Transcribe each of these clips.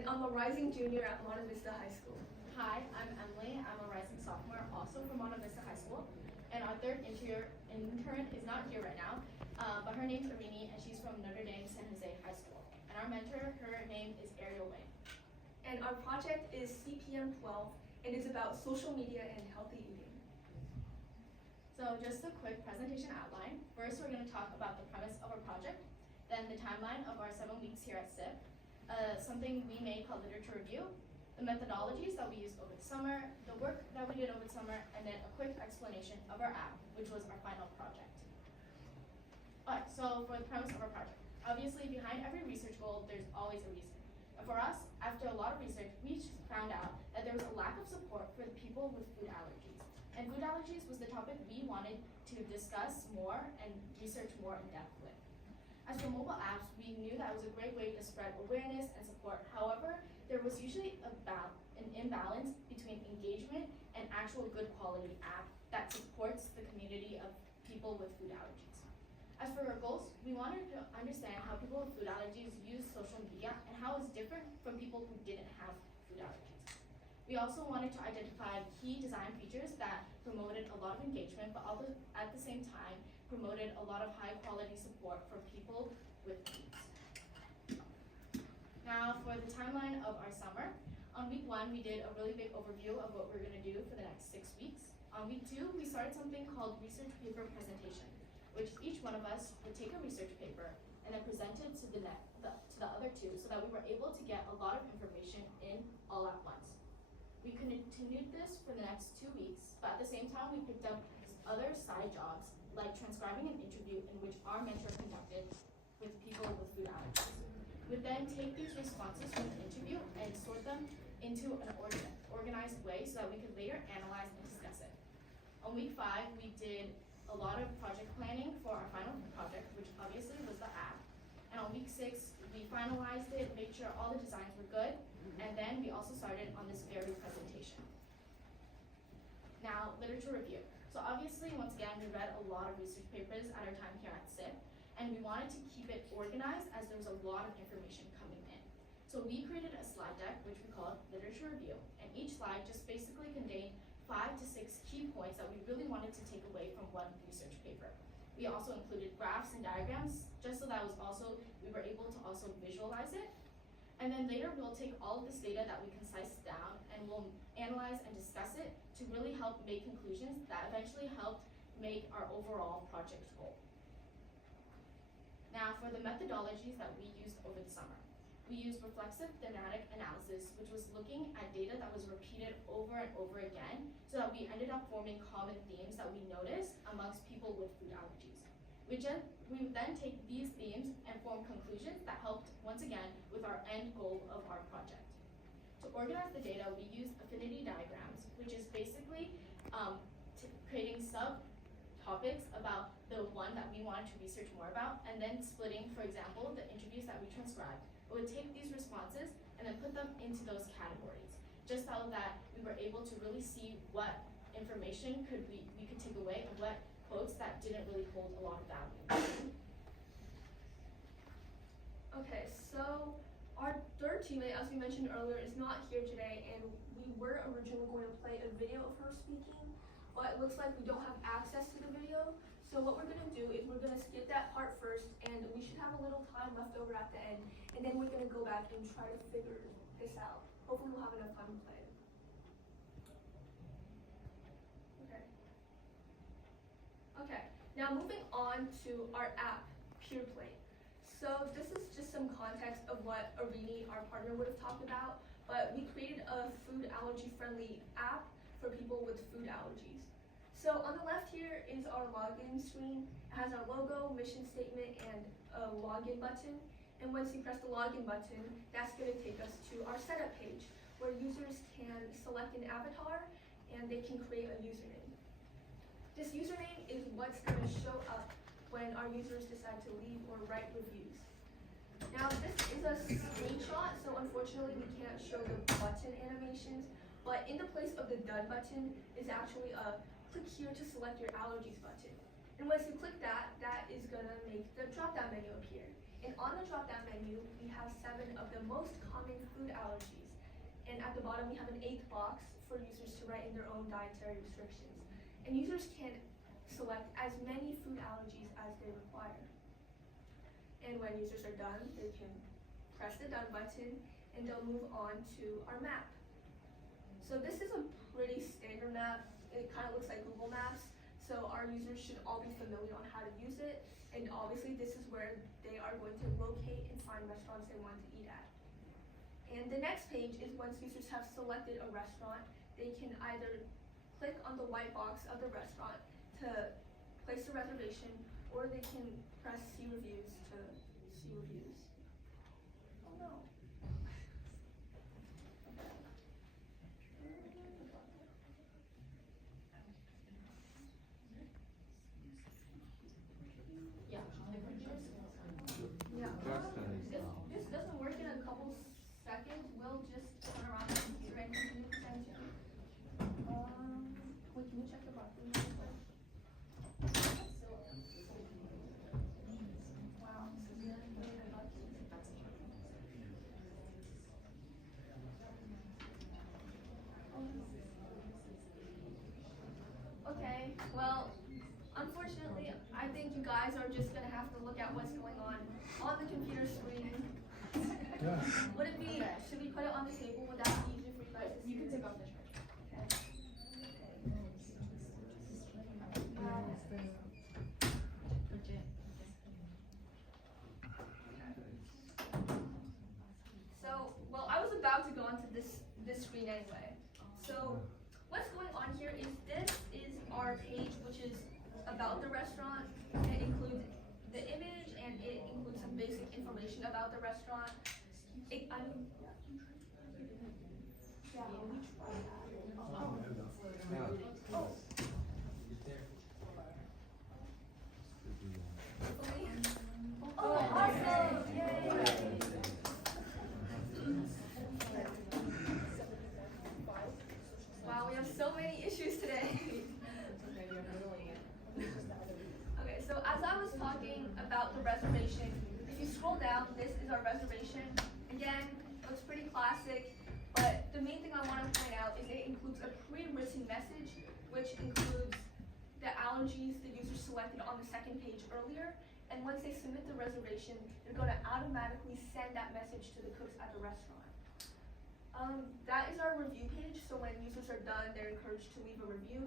And I'm a rising junior at Monte Vista High School. Hi, I'm Emily. I'm a rising sophomore, also from Monte Vista High School. And our third intern is not here right now, but her name's Arini, and she's from Notre Dame San Jose High School. And our mentor, her name is Ariel Wayne. And our project is CMP-12, and it's about social media and healthy eating. So just a quick presentation outline. First, we're going to talk about the premise of our project, then the timeline of our 7 weeks here at SIP, something we made called literature review, the methodologies that we used over the summer, the work that we did over the summer, and then a quick explanation of our app, which was our final project. Alright, so for the premise of our project. Obviously, behind every research goal, there's always a reason. And for us, after a lot of research, we found out that there was a lack of support for the people with food allergies. And food allergies was the topic we wanted to discuss more and research more in depth with. As for mobile apps, we knew that it was a great way to spread awareness and support. However, there was usually an imbalance between engagement and actual good quality app that supports the community of people with food allergies. As for our goals, we wanted to understand how people with food allergies use social media and how it's different from people who didn't have food allergies. We also wanted to identify key design features that promoted a lot of engagement, but also at the same time promoted a lot of high quality support for people with needs. Now for the timeline of our summer. On week 1, we did a really big overview of what we're going to do for the next 6 weeks. On week 2, we started something called research paper presentation, which each one of us would take a research paper and then present it to the other two so that we were able to get a lot of information in all at once. We continued this for the next 2 weeks, but at the same time we picked up other side jobs like transcribing an interview in which our mentor conducted with people with food allergies. We would then take these responses from the interview and sort them into an organized way so that we could later analyze and discuss it. On week 5, we did a lot of project planning for our final project, which obviously was the app. And on week 6, we finalized it, made sure all the designs were good, and then we also started on this very presentation. Now, literature review. So obviously, once again, we read a lot of research papers at our time here at SIP, and we wanted to keep it organized as there was a lot of information coming in. So we created a slide deck, which we called literature review, and each slide just basically contained 5 to 6 key points that we really wanted to take away from one research paper. We also included graphs and diagrams, just so that we were able to also visualize it. And then later we'll take all of this data that we concise down and we'll analyze and discuss it to really help make conclusions that eventually helped make our overall project goal. Now for the methodologies that we used over the summer. We used reflexive thematic analysis, which was looking at data that was repeated over and over again, so that we ended up forming common themes that we noticed amongst people with food allergies. We would then take these themes and form conclusions that helped, once again, with our end goal of our project. To organize the data, we used affinity diagrams, which is basically creating subtopics about the one that we wanted to research more about, and then splitting, for example, the interviews that we transcribed. We would take these responses and then put them into those categories, just so that we were able to really see what information we could take away and what quotes that didn't really hold a lot of value. Okay, so our third teammate, as we mentioned earlier, is not here today, and we were originally going to play a video of her speaking, but it looks like we don't have access to the video. So what we're going to do is we're going to skip that part first, and we should have a little time left over at the end, and then we're going to go back and try to figure this out. Hopefully we'll have enough time to play it. Okay, now moving on to our app, PeerPlate. So this is just some context of what Arini, our partner, would have talked about, but we created a food allergy friendly app for people with food allergies. So on the left here is our login screen. It has our logo, mission statement, and a login button. And once you press the login button, that's going to take us to our setup page, where users can select an avatar and they can create a username. This username is what's going to show up when our users decide to leave or write reviews. Now this is a screenshot, so unfortunately we can't show the button animations, but in the place of the done button is actually a click here to select your allergies button. And once you click that, that is going to make the drop-down menu appear. And on the drop-down menu, we have 7 of the most common food allergies. And at the bottom, we have an 8th box for users to write in their own dietary restrictions. And users can select as many food allergies as they require. And when users are done, they can press the done button and they'll move on to our map. So this is a pretty standard map. It kind of looks like Google Maps. So our users should all be familiar on how to use it. And obviously this is where they are going to locate and find restaurants they want to eat at. And the next page is once users have selected a restaurant, they can either click on the white box of the restaurant to place a reservation, or they can press see reviews to see reviews. Oh no. Yeah, the computer's Yeah. If this doesn't work in a couple seconds, we'll just turn around the computer and continue presenting. Wait, can you check the broccoli real quick? Wow, this is really good luck. Okay, well, unfortunately, I think you guys are just gonna have to look at what's going on the computer screen. Would it be, should we put it on the table? Would that be easier for you guys to see? You can take off the charger. So, well, I was about to go onto this screen anyway. So, what's going on here is this is our page, which is about the restaurant. It includes the image and it includes some basic information about the restaurant. Yeah, we tried that. Oh. Oh, awesome! Yay! Wow, we have so many issues today. Okay, so as I was talking about the reservation, if you scroll down, this is our reservation. Again, looks pretty classic, but the main thing I want to point out is it includes a pre-written message, which includes the allergies the user selected on the second page earlier. And once they submit the reservation, they're going to automatically send that message to the cooks at the restaurant. That is our review page, so when users are done, they're encouraged to leave a review.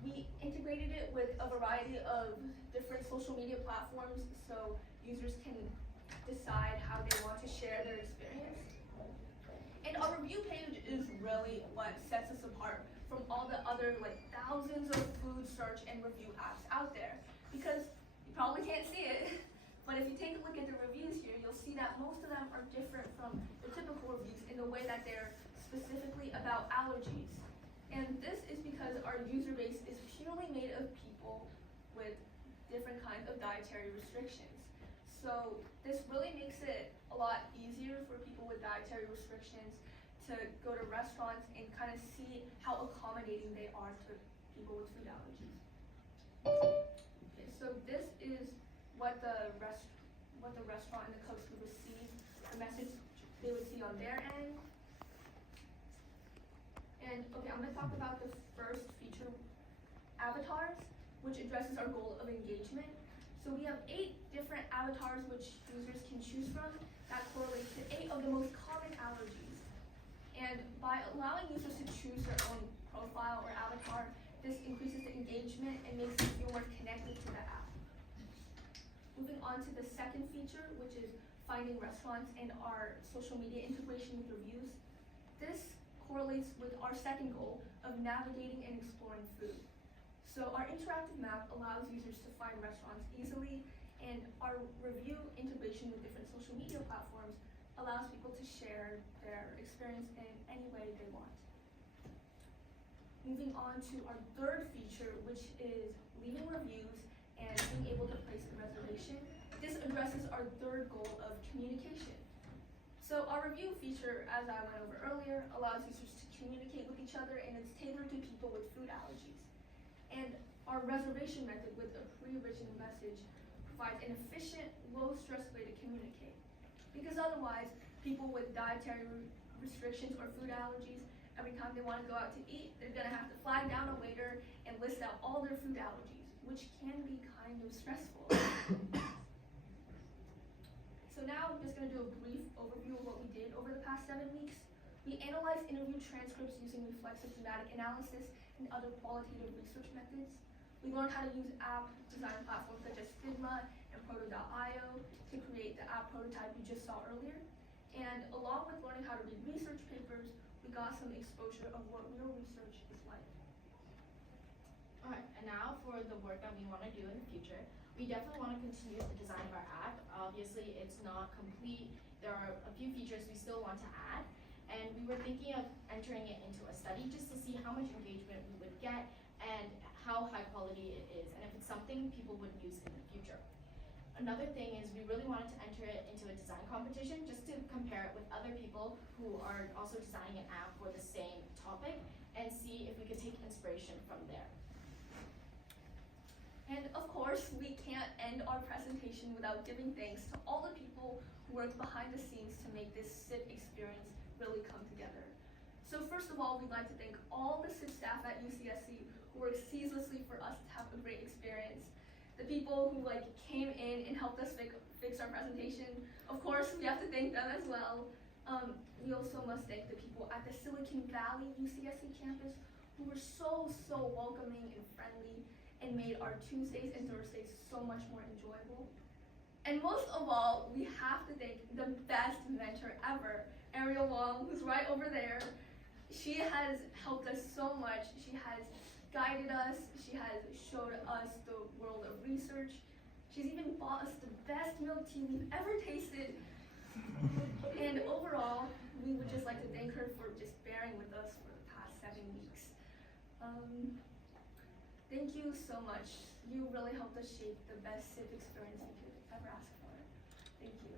We integrated it with a variety of different social media platforms, so users can decide how they want to share their experience. And our review page is really what sets us apart from all the other thousands of food search and review apps out there, because you probably can't see it, but if you take a look at the reviews here, you'll see that most of them are different from the typical reviews in the way that they're specifically about allergies. And this is because our user base is purely made of people with different kinds of dietary restrictions. So this really makes it a lot easier for people with dietary restrictions to go to restaurants and kind of see how accommodating they are to people with food allergies. Okay, so this is what the restaurant and the cooks would receive, the message they would see on their end. And okay, I'm going to talk about the first feature, avatars, which addresses our goal of engagement. So we have 8 different avatars which users can choose from that correlate to 8 of the most common allergies. And by allowing users to choose their own profile or avatar, this increases the engagement and makes them feel more connected to the app. Moving on to the second feature, which is finding restaurants and our social media integration with reviews. This correlates with our second goal of navigating and exploring food. So our interactive map allows users to find restaurants easily, and our review integration with different social media platforms allows people to share their experience in any way they want. Moving on to our third feature, which is leaving reviews and being able to place a reservation. This addresses our third goal of communication. So our review feature, as I went over earlier, allows users to communicate with each other, and it's tailored to people with food allergies. And our reservation method with a pre-written message provides an efficient, low-stress way to communicate. Because otherwise, people with dietary restrictions or food allergies, every time they want to go out to eat, they're going to have to flag down a waiter and list out all their food allergies, which can be kind of stressful. So now I'm just going to do a brief overview of what we did over the past 7 weeks. We analyzed interview transcripts using reflexive thematic analysis and other qualitative research methods. We learned how to use app design platforms such as Figma and Proto.io to create the app prototype you just saw earlier. And along with learning how to read research papers, we got some exposure of what real research is like. Alright, and now for the work that we want to do in the future. We definitely want to continue the design of our app. Obviously, it's not complete. There are a few features we still want to add. And we were thinking of entering it into a study just to see how much engagement we would get and how high quality it is, and if it's something people would use in the future. Another thing is we really wanted to enter it into a design competition just to compare it with other people who are also designing an app for the same topic and see if we could take inspiration from there. And of course, we can't end our presentation without giving thanks to all the people who worked behind the scenes to make this SIP experience really come together. So first of all, we'd like to thank all the SIP staff at UCSC who worked ceaselessly for us to have a great experience. The people who came in and helped us fix our presentation. Of course, we have to thank them as well. We also must thank the people at the Silicon Valley UCSC campus who were so welcoming and friendly and made our Tuesdays and Thursdays so much more enjoyable. And most of all, we have to thank the best mentor ever, Ariel Wong, who's right over there. She has helped us so much. She has guided us. She has showed us the world of research. She's even bought us the best milk tea we've ever tasted. And overall, we would just like to thank her for just bearing with us for the past 7 weeks. Thank you so much. You really helped us shape the best SIP experience we could ever ask for. Thank you.